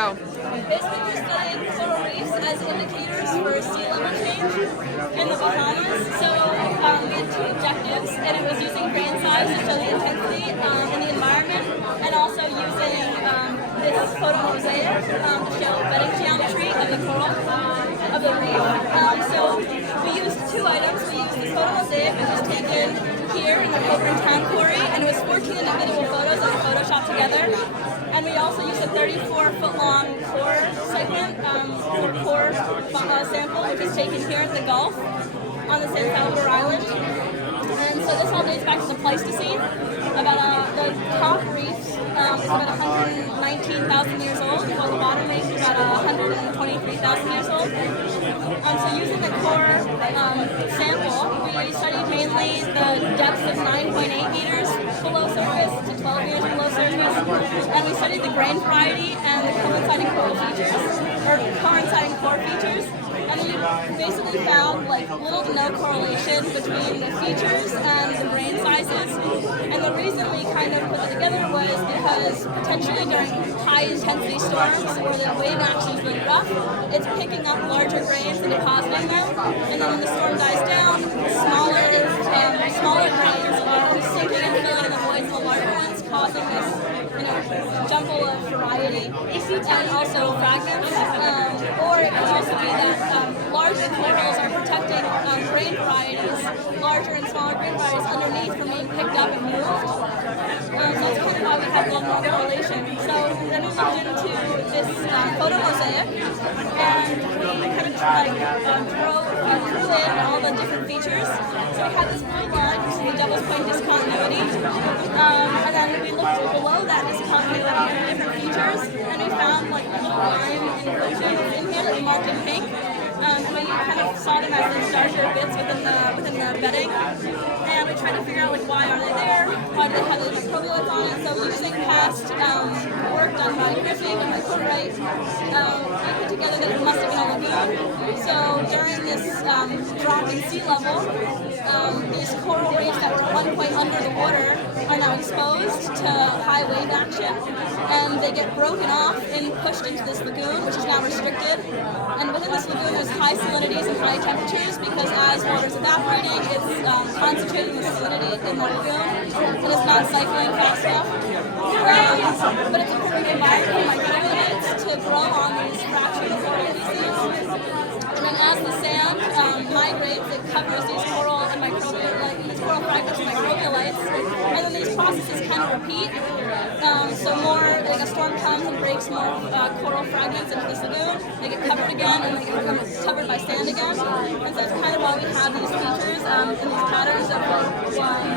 go. Basically, we're studying coral reefs as indicators for sea level change in the Bahamas. So we had two objectives, and it was using grain size to show the intensity in the environment, and also using this photo mosaic to show bedding geometry of the coral, of the reef. So we used two items. We used the photo mosaic, which was taken here in the Coburn Town Quarry, and it was 14 individual photos that were photoshopped together. And we also used a 34-foot-long core segment, core sample, which was taken here at the Gulf on the San Salvador Island. And so this all dates back to the Pleistocene. About the top reef is about 119,000 years old, while the bottom reef is about 123,000 years old. So using the core sample, we studied mainly the depth of 9.8 meters below surface to 12 meters below surface, and we studied the grain variety and the coinciding coral features, or coinciding core features, and we basically found like little to no correlation between the features and the grain sizes. And the reason we kind of put it together was because potentially during high intensity storms where the wave action is really rough, it's picking up larger grains and depositing them, and then when the storm dies down, smaller grains are sinking and filling in the voids of the larger ones, causing this jumble of variety and also fragments. Or it could also be that larger corals are protecting grain varieties, larger and smaller grain varieties underneath from being picked up and moved. So that's kind of why we have a little more correlation. So then we moved into this photo mosaic, and we kind of drew in all the different features. So we had this blue line, which is the double point discontinuity, and then we looked below that discontinuity at the different features, and we found like little line inclusions in here that we marked in pink. And we kind of saw them as these darker bits within the bedding, and we tried to figure out like why are they there, why do they have the microbials on it. So using past work done by Griffin and my co-write, we put together that it must have been a lagoon. So during this drop in sea level, these coral reefs that were 1 point under the water are now exposed to high wave action, and they get broken off and pushed into this lagoon, which is now restricted. And within this lagoon, there's high salinities and high temperatures because as water is evaporating, it's concentrating the salinity in the lagoon, and it's not cycling fast enough. But it's a perfect environment for microbials to grow on these fractured coral species. And then as the sand migrates, it covers these coral and these coral fragments and microbialites, and then these processes kind of repeat. So more, like a storm comes and breaks more coral fragments into this lagoon, they get covered again, and they become covered by sand again. And so that's kind of why we have these features and these patterns of line.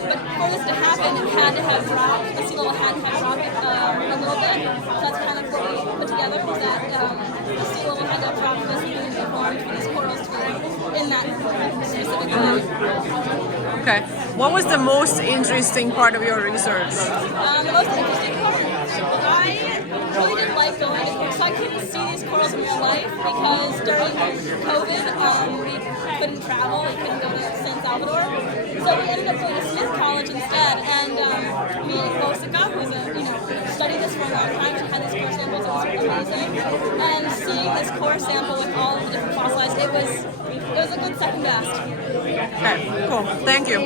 But for this to happen, it had to have dropped. The sea level had to have dropped a little bit. So that's kind of what we put together, was that the sea level had to have dropped this lagoon to be formed for these corals to be in that specific line. Okay. What was the most interesting part of your research? The most interesting part, I really didn't like going to coral, so I couldn't see these corals in real life because during COVID, we couldn't travel, we couldn't go to San Salvador. So we ended up going to Smith College instead, and meeting Bosika, who's studied this for a long time, she had these core samples, it was amazing. And seeing this core sample with all of the different fossilized, it was a good second best. Okay, cool. Thank you.